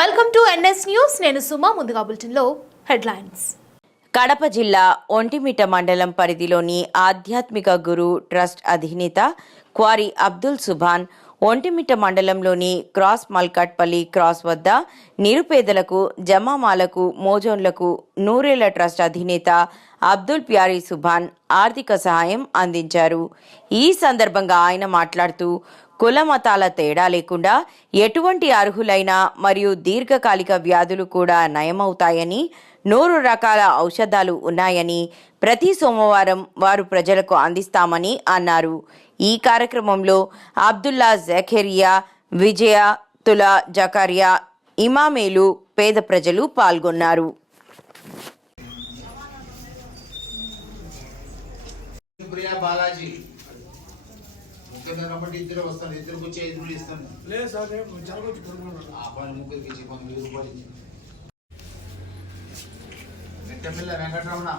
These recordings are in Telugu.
వెల్కమ్ టు ఎన్ఎస్ న్యూస్ నేను సుమా ముందుగా బులెటిన్లో హెడ్లైన్స్. కడప జిల్లా ఒంటిమిట మండలం పరిధిలోని ఆధ్యాత్మిక గురు ట్రస్ట్ అధినేత క్వారీ అబ్దుల్ సుభాన్ ఒంటిమిట మండలంలోని క్రాస్ మల్కట్పల్లి క్రాస్ వద్ద నిరుపేదలకు జమామాలకు మోజోన్లకు నూరేళ్ళ ట్రస్ట్ అధినేత అబ్దుల్ ప్యారీ సుభాన్ ఆర్థిక సహాయం అందించారు. ఈ సందర్భంగా ఆయన మాట్లాడుతూ కుల మతాల తేడా లేకుండా ఎటువంటి అర్హులైన మరియు దీర్ఘకాలిక వ్యాధులు కూడా నయమవుతాయని నూరు రకాల ఔషధాలు ఉన్నాయని ప్రతి సోమవారం వారు ప్రజలకు అందిస్తామని అన్నారు. ఈ కార్యక్రమంలో అబ్దుల్లా జఖెరియా విజయ తులా జకారియా ఇమామేలు పేద ప్రజలు పాల్గొన్నారు. ప్రియా బాలాజీ ఇక్కడ కాబట్టి ఇద్దరు వస్తాను ఇద్దరికి వచ్చి ఐదు రూపాయలు ఇస్తాను. లేదు సార్ చాలా ముగ్గురికి రూపాయలు ఇచ్చి. వెంకటరమణ.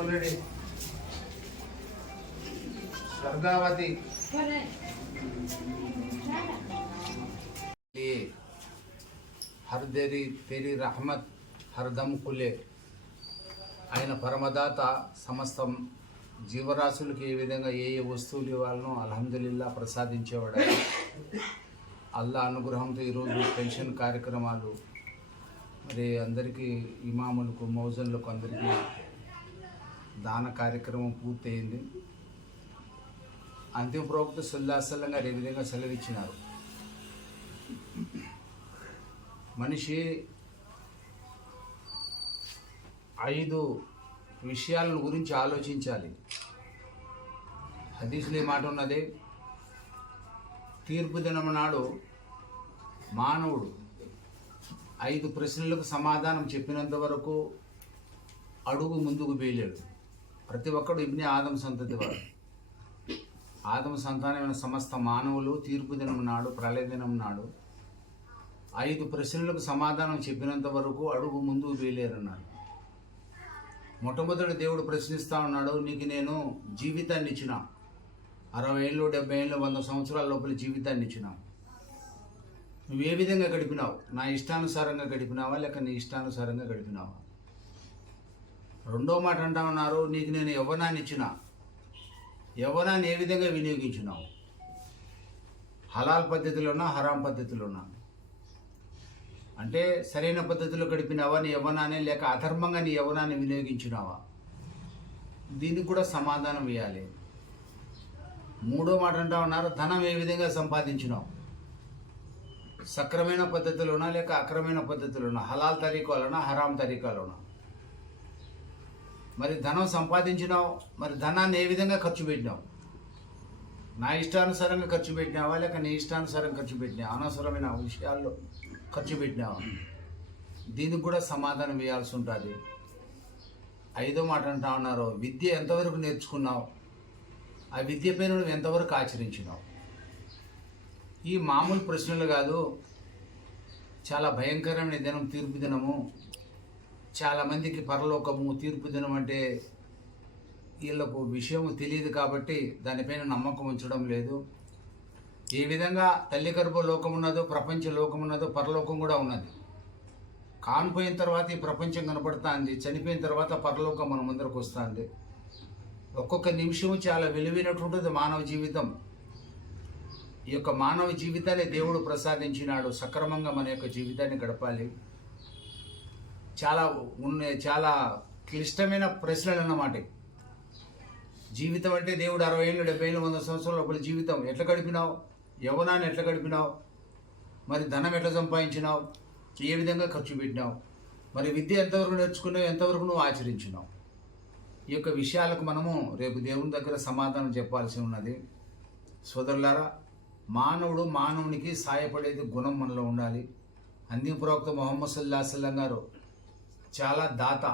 ఆల్రెడీ స్వర్గావతి. హర్ తేరి రహమత్ హర్దమ్ కులే. ఆయన పరమదాత సమస్తం జీవరాశులకు ఏ విధంగా ఏ ఏ వస్తువులు ఇవ్వాలనో అల్హమ్దులిల్లా ప్రసాదించేవాడు అల్లా అనుగ్రహంతో ఈరోజు పెన్షన్ కార్యక్రమాలు మరి అందరికీ ఇమాములకు మౌజన్లకు అందరికీ దాన కార్యక్రమం పూర్తయింది. అంతిమ ప్రవక్త సుల్లాసల్లం గారు ఏ విధంగా సెలవిచ్చినారు? మనిషి ఐదు విషయాలను గురించి ఆలోచించాలి. హదీసులో ఏ మాట ఉన్నది? తీర్పు దినం నాడు మానవుడు ఐదు ప్రశ్నలకు సమాధానం చెప్పినంత వరకు అడుగు ముందుకు వేయలేడు ప్రతి ఒక్కడు ఇబ్బంది ఆదం సంతతి వాడు. ఆదమ సంతానమైన సమస్త మానవులు తీర్పు దినం నాడు ప్రళయ దినం నాడు ఐదు ప్రశ్నలకు సమాధానం చెప్పినంత వరకు అడుగు ముందుకు వేయలేరన్నారు మొట్టమొదటి దేవుడు ప్రశ్నిస్తా ఉన్నాడు నీకు నేను జీవితాన్ని ఇచ్చిన అరవై ఏళ్ళు డెబ్బై ఏళ్ళు వంద సంవత్సరాల లోపల జీవితాన్ని ఇచ్చిన. నువ్వు ఏ విధంగా గడిపినావు? నా ఇష్టానుసారంగా గడిపినావా? లేక నీ ఇష్టానుసారంగా గడిపినావా? రెండో మాట అంటా ఉన్నారు నీకు నేను యవ్వనాన్ని ఇచ్చిన. యవ్వనాన్ని ఏ విధంగా వినియోగించినావు? హలాల్ పద్ధతిలోనా? హరాం పద్ధతిలోనా? అంటే సరైన పద్ధతిలో గడిపినావా నీ యవ్వనాన్ని లేక అధర్మంగా నీ యవ్వనాన్ని వినియోగించినావా? దీనికి కూడా సమాధానం ఇవ్వాలి మూడో మాట అంటా ఉన్నారు ధనం ఏ విధంగా సంపాదించినావు? సక్రమైన పద్ధతిలోనా లేక అక్రమైన పద్ధతిలోనా? హలాల్ తరీకాలోనా హరాం తరీకాలోనా? మరి ధనం సంపాదించినావు మరి ధనాన్ని ఏ విధంగా ఖర్చు పెట్టినావు? నా ఇష్టానుసారంగా ఖర్చు పెట్టినావా లేక నీ ఇష్టానుసారం ఖర్చు పెట్టినావా? అనవసరమైన విషయాల్లో ఖర్చు పెట్టినావా దీనికి కూడా సమాధానం ఇవ్వాల్సి ఉంటుంది. ఐదో మాట అంటా ఉన్నారు విద్య ఎంతవరకు నేర్చుకున్నావు? ఆ విద్యపై నువ్వు ఎంతవరకు ఆచరించినావు? ఈ మామూలు ప్రశ్నలు కాదు. చాలా భయంకరమైన దినం తీర్పు దినము. చాలామందికి పరలోకము తీర్పు దినం అంటే వీళ్ళకు విషయం తెలియదు కాబట్టి దానిపైన నమ్మకం ఉంచడం లేదు. ఈ విధంగా తల్లి గర్భ లోకం ఉన్నదో ప్రపంచ లోకం ఉన్నదో పరలోకం కూడా ఉన్నది. కానిపోయిన తర్వాత ఈ ప్రపంచం కనపడుతుంది చనిపోయిన తర్వాత పరలోకం మన ముందరకు వస్తుంది. ఒక్కొక్క నిమిషం చాలా విలువైనటువంటిది మానవ జీవితం. ఈ యొక్క మానవ జీవితాన్ని దేవుడు ప్రసాదించినాడు సక్రమంగా మన యొక్క జీవితాన్ని గడపాలి. చాలా ఉన్న చాలా క్లిష్టమైన ప్రశ్నలు అన్నమాట. జీవితం అంటే దేవుడు అరవై ఏళ్ళు డెబ్బై ఏళ్ళు వంద సంవత్సరాల లోపల జీవితం. ఎట్లా గడిపినావు? యవ్వనాన్ని ఎట్లా గడిపినావు? మరి ధనం ఎట్లా సంపాదించినావు? ఏ విధంగా ఖర్చు పెట్టినావు? మరి విద్య ఎంతవరకు నేర్చుకున్నావు? ఎంతవరకు నువ్వు ఆచరించినావు? ఈ యొక్క విషయాలకు మనము రేపు దేవుని దగ్గర సమాధానం చెప్పాల్సి ఉన్నది. సోదరులారా మానవుడు మానవునికి సాయపడేది గుణం మనలో ఉండాలి. అందిమ ప్రవక్త మొహమ్మద్ సల్లాహల్లం గారు చాలా దాత.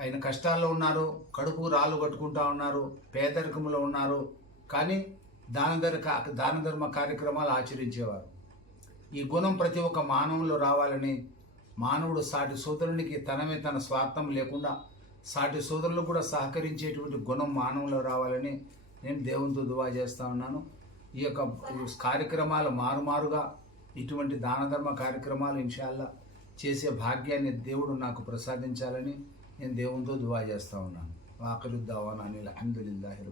ఆయన కష్టాల్లో ఉన్నారు కడుపు రాళ్ళు కట్టుకుంటా ఉన్నారు పేదరికంలో ఉన్నారు. కానీ దానధర్ దాన ధర్మ కార్యక్రమాలు ఆచరించేవారు. ఈ గుణం ప్రతి ఒక్క మానవులు రావాలని మానవుడు సాటి సోదరునికి తనమే తన స్వార్థం లేకుండా సాటి సోదరులు కూడా సహకరించేటువంటి గుణం మానవులో రావాలని నేను దేవునితో దువా చేస్తా ఉన్నాను. ఈ యొక్క కార్యక్రమాలు మారుమారుగా ఇటువంటి దానధర్మ కార్యక్రమాలు ఇన్షాల్లా చేసే భాగ్యాన్ని దేవుడు నాకు ప్రసాదించాలని నేను దేవునితో దువా చేస్తా ఉన్నాను. వాకరుద్దావాని అనిల్ అహమ్దుల్లాహి